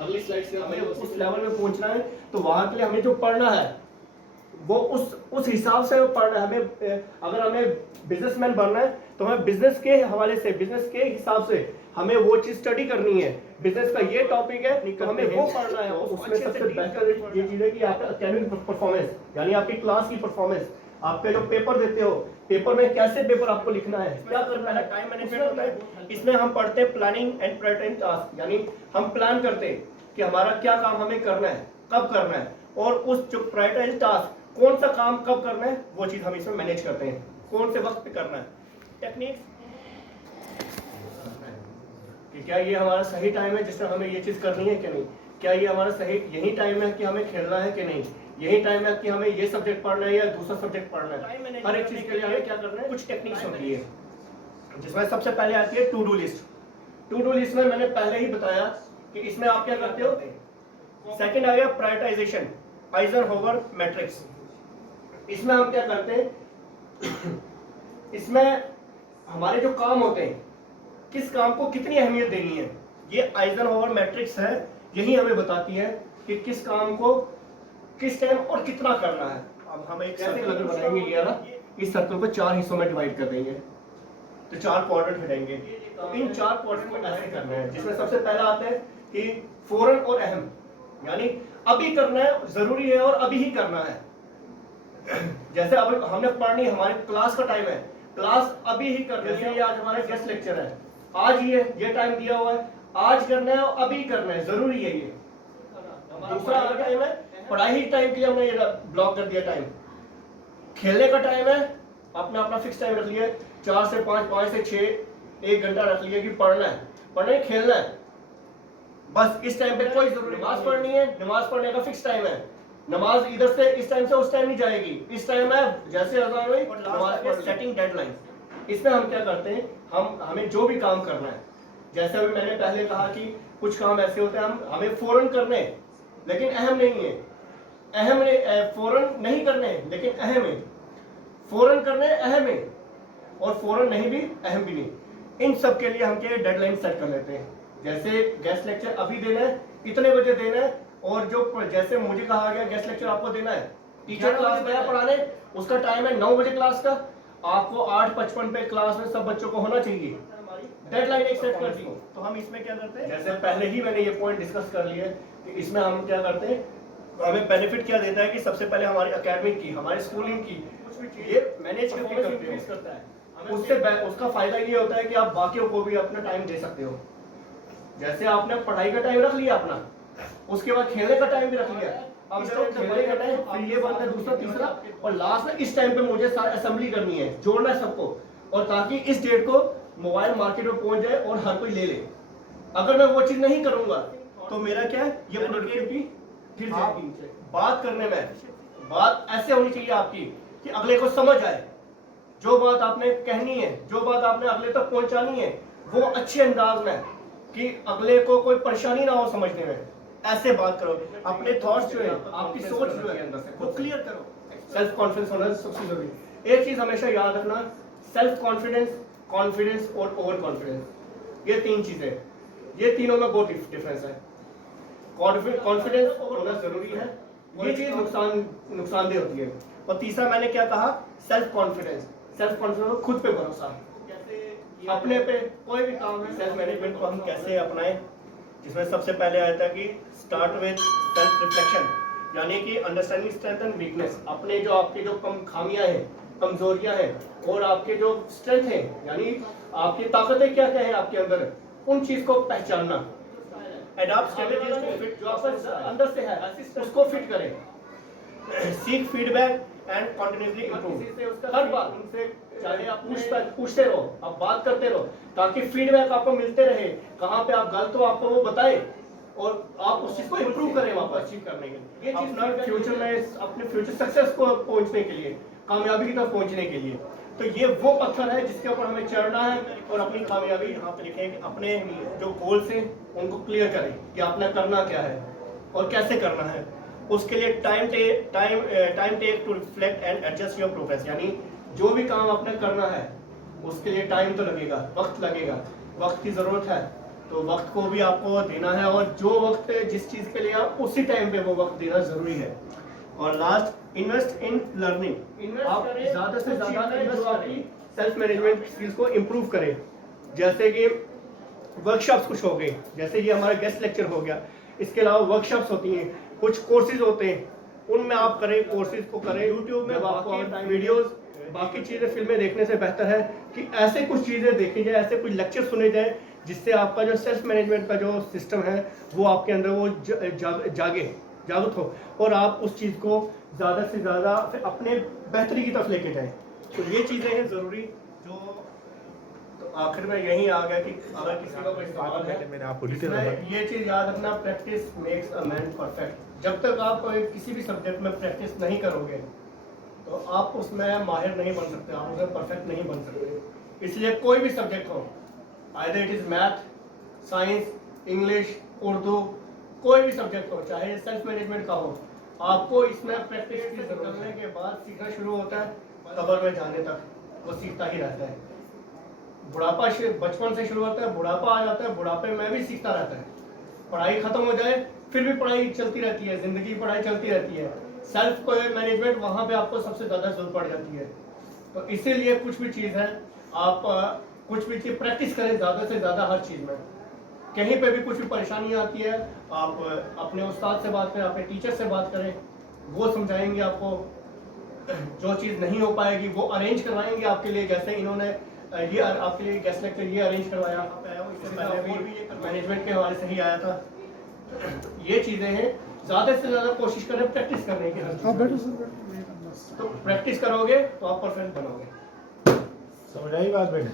अगली स्लाइड से हमें उस लेवल में पहुंचना है, तो वहां के लिए हमें जो पढ़ना है वो उस हिसाब से पढ़ना है। हमें अगर हमें बिजनेसमैन बनना है तो हमें बिजनेस के हवाले से, बिजनेस के हिसाब से हमें वो चीज स्टडी करनी है। बिजनेस का ये टॉपिक है तो हमें वो पढ़ना है। उसमें सबसे बेहतर ये चीज है कि आपका एकेडमिक परफॉर्मेंस, यानी आपकी क्लास की परफॉर्मेंस, आपके जो पेपर देते हो, पेपर में कैसे पेपर आपको लिखना है, क्या करना है, टाइम मैनेजमेंट होता है। इसमें हम पढ़ते हैं प्लानिंग एंड प्रायोरिटाइजिंग टास्क, यानी हम प्लान करते हैं कि हमारा क्या काम हमें करना है, कब करना है, और उस जो प्रायोरिटाइज टास्क, कौन सा काम कब करना है, वो चीज हम इसमें मैनेज करते हैं, कौन से वक्त पे करना है। टेक्निक्स कि क्या ये हमारा सही टाइम है जिसमें हमें ये चीज करनी है कि नहीं, क्या ये हमारा सही यही टाइम है कि हमें खेलना है कि नहीं, यही टाइम है कि हमें ये सब्जेक्ट पढ़ना है या दूसरा सब्जेक्ट पढ़ना है। हर एक चीज के लिए हमें क्या करना है, कुछ टेक्निक्स होती है, जिसमें सबसे पहले आती है to do list. To do list में मैंने पहले ही बताया कि इसमें आप क्या करते हो। सेकंड आ गया प्रायोरिटाइजेशन, आइजनहोवर मैट्रिक्स। इसमें हम क्या करते हैं, इसमें हमारे जो काम होते हैं, किस काम को कितनी अहमियत देनी है, ये आइजनहोवर मैट्रिक्स है, यही हमें बताती है कि किस काम को किस टाइम और कितना करना है। अब हम एक सर्कल अगर बनाएंगे, ये ना, इस सर्कल को 4 हिस्सों में डिवाइड कर देंगे तो 4 क्वाड्रेंट हटेंगे। तो इन 4 क्वाड्रेंट को ऐसे करना है, जिसमें सबसे पहला आता है कि फौरन और अहम, यानी अभी करना है, जरूरी है और अभी ही करना है। जैसे अब हमने पढ़नी, हमारे क्लास का टाइम है, क्लास अभी ही करनी है। ये आज हमारा गेस्ट लेक्चर है, आज ये टाइम दिया हुआ है, आज करना है और अभी करना है, जरूरी है ये। दूसरा अगर टाइम है, पढ़ाई टाइम के लिए हमने ये ब्लॉक कर दिया टाइम। खेलने का टाइम है, अपना अपना फिक्स टाइम रख लिया, 4 से 5, 5 से 6, 1 घंटा रख लिया कि पढ़ना है, खेलना है, बस इस टाइम पे कोई जरूरी। नमाज पढ़नी है, नमाज पढ़ने का फिक्स टाइम है, नमाज इधर से इस टाइम से उस टाइम नहीं जाएगी, इस टाइम है जैसे अज़ान हुई नमाज के सेटिंग डेडलाइन। इसमें हम क्या करते हैं, हमें जो भी काम करना है, जैसे अभी मैंने पहले कहा कि कुछ काम ऐसे होते हैं हमें फौरन करने लेकिन अहम नहीं है, फौरन नहीं करने लेकिन अहम है, फौरन करने अहम है और फौरन नहीं भी अहम भी नहीं। इन सब के लिए हम क्या डेडलाइन सेट कर लेते हैं। जैसे गेस्ट लेक्चर अभी देना है, इतने बजे देना है, और जो जैसे मुझे कहा गया गेस्ट लेक्चर आपको देना है, टीचर क्लास में पढ़ाने, उसका टाइम है 9 बजे क्लास का, आपको 8:55 पे क्लास में सब बच्चों को होना चाहिए। डेडलाइन एक सेट कर दी, तो हम इसमें क्या करते हैं, जैसे पहले ही मैंने ये पॉइंट डिस्कस कर लिए कि इसमें हम क्या करते हैं, हमें बेनिफिट क्या देता है कि सबसे पहले हमारी एकेडमिक की, हमारी स्कूलिंग की ये मैनेज करके करता है। उसका फायदा ये होता है कि आप बाकियों को भी अपना टाइम दे सकते हो। जैसे आपने पढ़ाई का टाइम रख लिया अपना, उसके बाद खेलने का टाइम भी रख लिया, अब जब खेलने का टाइम फिर ये बनता है दूसरा तीसरा, और लास्ट में इस टाइम पे मुझे असेंबली करनी है, जोड़ना है सबको, और ताकि इस डेट को मोबाइल मार्केट में पहुंच जाए और हर कोई ले ले। अगर मैं वो चीज नहीं करूंगा तो मेरा क्या है, ये प्रोडक्टिविटी गिर जाएगी। बात करने में बात ऐसे होनी चाहिए आपकी कि अगले को समझ आए, जो बात आपने कहनी है, जो बात आपने अगले तक पहुंचानी है, वो अच्छे अंदाज में कि अगले को कोई परेशानी ना हो समझने में, ऐसे बात करो। अपने थॉट्स जो है, आपकी सोच जो है अंदर से वो क्लियर करो। सेल्फ कॉन्फिडेंस होना सबसे जरूरी। एक चीज हमेशा याद रखना, सेल्फ कॉन्फिडेंस, कॉन्फिडेंस और ओवर कॉन्फिडेंस, ये 3 चीजें, ये तीनों में बहुत डिफरेंस है। कॉन्फिडेंस होना जरूरी है, ये चीज नुकसानदेह होती है। और तीसरा मैंने क्या कहा, सेल्फ कॉन्फिडेंस खुद पे भरोसा, अपने पे कोई भी काम है। सेल्फ मैनेजमेंट को हम कैसे अपनाएं, जिसमें सबसे पहले आया था कि स्टार्ट विद सेल्फ रिफ्लेक्शन, यानी कि अंडरस्टैंडिंग स्ट्रेंथ एंड वीकनेस, अपने जो आपके जो खामियां हैं, कमजोरियां हैं, और आपके जो स्ट्रेंथ है, यानी आपकी ताकतें क्या क्या है आपके अंदर, उन चीज को पहचानना। एडॉप्ट स्ट्रेटजीज टू फिट, जो आपके अंदर से है उसको फिट करें। Seek feedback and continuously improve, हर बार उनसे चाहे आप पूछते रहो, आप बात करते रहो, ताकि फीडबैक आपको मिलते रहे, कहाँ पे आप गलत हो आपको वो बताए और आप उस चीज को इंप्रूव करें वापस अचीव करने के लिए। ये चीज अपना फ्यूचर में, अपने फ्यूचर सक्सेस को पहुंचने के लिए, कामयाबी की तरफ पहुंचने के लिए, तो ये वो पत्थर है जिसके ऊपर हमें चढ़ना है और अपनी कामयाबी यहाँ पे लिखें, अपने जो गोल्स हैं उनको क्लियर करें कि आपने करना क्या है और कैसे करना है। उसके लिए time take to reflect and adjust your progress, यानी जो भी काम आपने करना है उसके लिए टाइम तो लगेगा, वक्त लगेगा, वक्त की जरूरत है, तो वक्त को भी आपको देना है, और जो वक्त जिस चीज़ के लिए आप उसी टाइम पे वो वक्त देना ज़रूरी है। और लास्ट, इन्वेस्ट इन लर्निंग। आप ज़्यादा से ज़्यादा जो आपकी सेल्फ मैनेजमेंट स्किल्स को इम्प्रूव करें। जैसे कि वर्कशॉप्स कुछ हो गए, जैसे ये हमारा गेस्ट लेक्चर हो गया, इसके अलावा वर्कशॉप्स होती हैं, कुछ कोर्सेज होते हैं, उनमें आप करें, कोर्सेज को करें। यूट्यूब में आपको वीडियोस, बाकी चीज़ें फिल्में देखने से बेहतर है कि ऐसे कुछ चीज़ें देखी जाए, ऐसे कुछ लेक्चर सुने जाए, जिससे आपका जो सेल्फ मैनेजमेंट का जो सिस्टम है वो आपके अंदर वो जागृत हो, और आप उस चीज़ को ज़्यादा से ज़्यादा अपने बेहतरी की तरफ लेके जाएं। तो ये चीज़ें हैं ज़रूरी। जो तो आखिर में यही आ गया कि अगर किसी का कोई सवाल है, ये चीज़ याद रखना, practice makes a man perfect. जब तक आप किसी भी सब्जेक्ट में प्रैक्टिस नहीं करोगे तो आप उसमें माहिर नहीं बन सकते, आप उसमें परफेक्ट नहीं बन सकते। इसलिए कोई भी सब्जेक्ट हो, either it is math, science, English, Urdu, कोई भी सब्जेक्ट हो, चाहे सेल्फ मैनेजमेंट का हो, आपको इसमें प्रैक्टिस करने के बाद सीखना शुरू होता है, कब्र में जाने तक वो सीखता ही रहता है। बुढ़ापा बचपन से शुरू होता है, बुढ़ापा आ जाता है, बुढ़ापे में भी सीखता रहता है। पढ़ाई खत्म हो जाए फिर भी पढ़ाई चलती रहती है, जिंदगी पढ़ाई चलती रहती है। सेल्फ मैनेजमेंट वहाँ पे आपको सबसे ज़्यादा जरूरत पड़ जाती है। तो इसीलिए कुछ भी चीज़ है, आप कुछ भी चीज़ प्रैक्टिस करें ज़्यादा से ज़्यादा हर चीज़ में। कहीं पे भी कुछ भी परेशानी आती है, आप अपने उस्ताद से बात करें, अपने टीचर से बात करें, वो समझाएंगे आपको। जो चीज़ नहीं हो पाएगी वो अरेंज करवाएंगे आपके लिए। जैसे इन्होंने ये आपके लिए गेस्ट लेक्चर ये अरेंज करवाया, इससे पहले भी मैनेजमेंट के हवाले से ही आया था। ये चीज़ें हैं, ज़्यादा से ज़्यादा कोशिश करें प्रैक्टिस करने की। तो प्रैक्टिस करोगे तो आप परफेक्ट बनोगे। समझ आई बात बेटा?